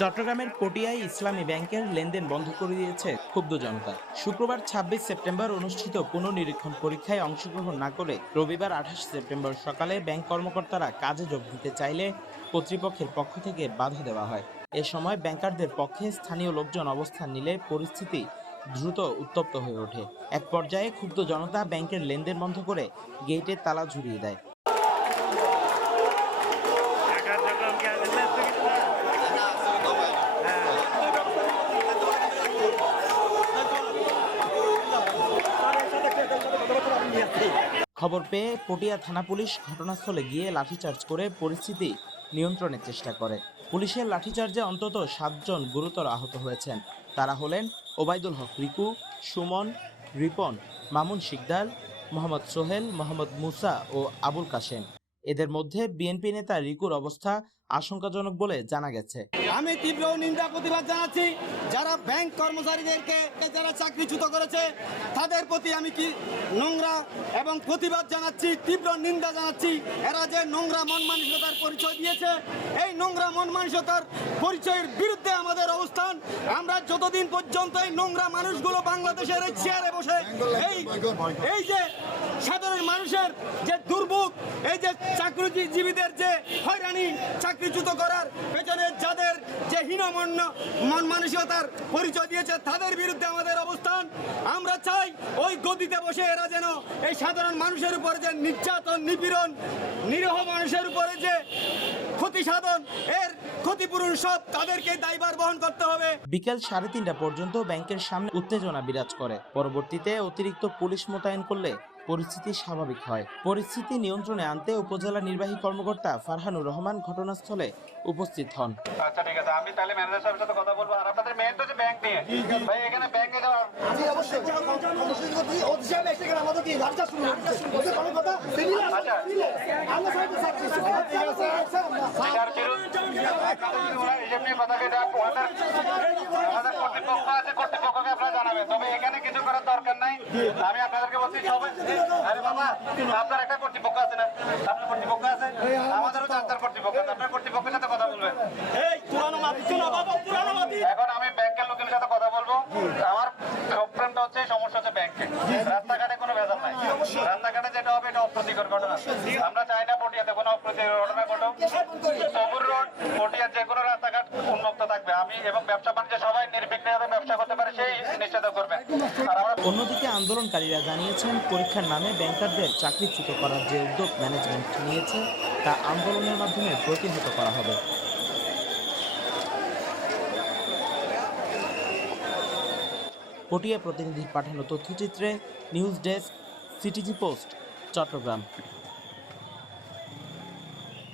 চট্টগ্রামের পটিয়ায় ইসলামী ব্যাংকের লেনদেন বন্ধ করে দিয়েছে ক্ষুব্ধ জনতা। শুক্রবার ২৬ সেপ্টেম্বর অনুষ্ঠিত পুনর্নিরীক্ষণ পরীক্ষায় অংশগ্রহণ না করে রবিবার ২৮ সেপ্টেম্বর সকালে ব্যাংক কর্মকর্তারা কাজে যোগ দিতে চাইলে কর্তৃপক্ষের পক্ষ থেকে বাধা দেওয়া হয়। এ সময় ব্যাংকারদের পক্ষে স্থানীয় লোকজন অবস্থান নিলে পরিস্থিতি দ্রুত উত্তপ্ত হয়ে ওঠে। এক পর্যায়ে ক্ষুব্ধ জনতা ব্যাংকের লেনদেন বন্ধ করে গেটের তালা ঝুলিয়ে দেয়। খবর পেয়ে পটিয়া থানা পুলিশ ঘটনাস্থলে গিয়ে লাঠিচার্জ করে পরিস্থিতি নিয়ন্ত্রণের চেষ্টা করে। পুলিশের লাঠিচার্জে অন্তত ৭ জন গুরুতর আহত হয়েছেন। তারা হলেন ওবায়দুল হক রিকু, সুমন, রিপন, মামুন শিকদার, মোহাম্মদ সোহেল, মোহাম্মদ মুসা ও আবুল কাশেম। এদের মধ্যে বিএনপি নেতা রিকুর অবস্থা আশঙ্কাজনক বলে জানা গেছে। আমি তীব্র নিন্দা প্রতিবাদ জানাচ্ছি যারা ব্যাংক কর্মচারীদেরকে যারা চাকরিচ্যুত করেছে তাদের প্রতি আমি কি নোংরা এবং প্রতিবাদ জানাচ্ছি, তীব্র নিন্দা জানাচ্ছি। এরা যে নোংরা মন মানসিকতার পরিচয় দিয়েছে, এই নোংরা মন মানসিকতার পরিচয়ের বিরুদ্ধে আমাদের অবস্থান। আমরা যতদিন পর্যন্ত এই নোংরা মানুষগুলো বাংলাদেশের এই চেয়ারে বসে এই যে সাধারণ মানুষের যে দুর্ভোগ, এই যে চাকরিজীবীদের যে হয়রানি, চাকরিচ্যুত করার পেছনে যাদের যে হীনমন্য মন মানসিকতার পরিচয় দিয়েছে তাদের বিরুদ্ধে আমাদের অবস্থান। আমরা চাই ওই গদিতে বসে এরা যেন এই সাধারণ মানুষের উপরে যে নির্যাতন, নিপীড়ন, নিরীহ মানুষের উপরে যে ক্ষতি সাধন, এর ক্ষতিপূরণ সব তাদেরকে দায়ভার বহন করতে হবে। বিকেল ৩:৩০ পর্যন্ত ব্যাংকের সামনে উত্তেজনা বিরাজ করে। পরবর্তীতে অতিরিক্ত পুলিশ মোতায়েন করলে পরিস্থিতি স্বাভাবিক হয়। পরিস্থিতি নিয়ন্ত্রণে আনতে উপজেলা নির্বাহী কর্মকর্তা ফারহানুর রহমান ঘটনাস্থলে উপস্থিত হন। আচ্ছা ঠিক আছে, আমি তাহলে ম্যানেজার সাহেবের সাথে কথা বলবো। আর আপনাদের মেন তো যে ব্যাংক নিয়ে ভাই, এখানে ব্যাংকে আমি অবশ্যই অধিকার এসে গেলে আমাদের কি রাস্তা শুরু হচ্ছে কোনো কথা আচ্ছা আমরা সাহেব আমাদের কর্তৃপক্ষ আছে, কর্তৃপক্ষকে আপনারা জানাবেন। তবে এখানে কিছু করার দরকার নাই। আমি আপনাদেরকে বলছি সবাই, আরে বাবা আপনার একটা কর্তৃপক্ষ আছে না, আপনার কর্তৃপক্ষ আছে, আমাদেরও চার কর্তৃপক্ষ আছে, আপনার কর্তৃপক্ষের সাথে কথা বলবেন। এখন আমি ব্যাংকের লোকের সাথে কথা বলবো। আমার প্রবলেমটা হচ্ছে, সমস্যা হচ্ছে ব্যাংকে, রাস্তাঘাটে কোনো ভেজাল নাই। রাস্তাঘাটে যেটা হবে এটা অপ্রীতিকর ঘটনা। আমরা চাই না পটিয়াতে কোনো অপ্রীতিকর ঘটনা ঘটুক। সবুর রোড, পটিয়ার যে কোনো রাস্তাঘাট উন্মুক্ত থাকবে। আমি এবং ব্যবসা বাণিজ্য সবাই নির্বিঘ্নে ব্যবসা করতে পারে সেই নিশ্চিত করবেন। অন্যদিকে আন্দোলনকারীরা জানিয়েছেন, পরীক্ষার নামে ব্যাংকারদের চাকরিচ্যুত করার যে উদ্যোগ ম্যানেজমেন্ট নিয়েছে তা আন্দোলনের মাধ্যমে প্রতিহত করা হবে। পটিয়া প্রতিনিধির পাঠানো তথ্যচিত্রে news desk, CTG post, Chittagong.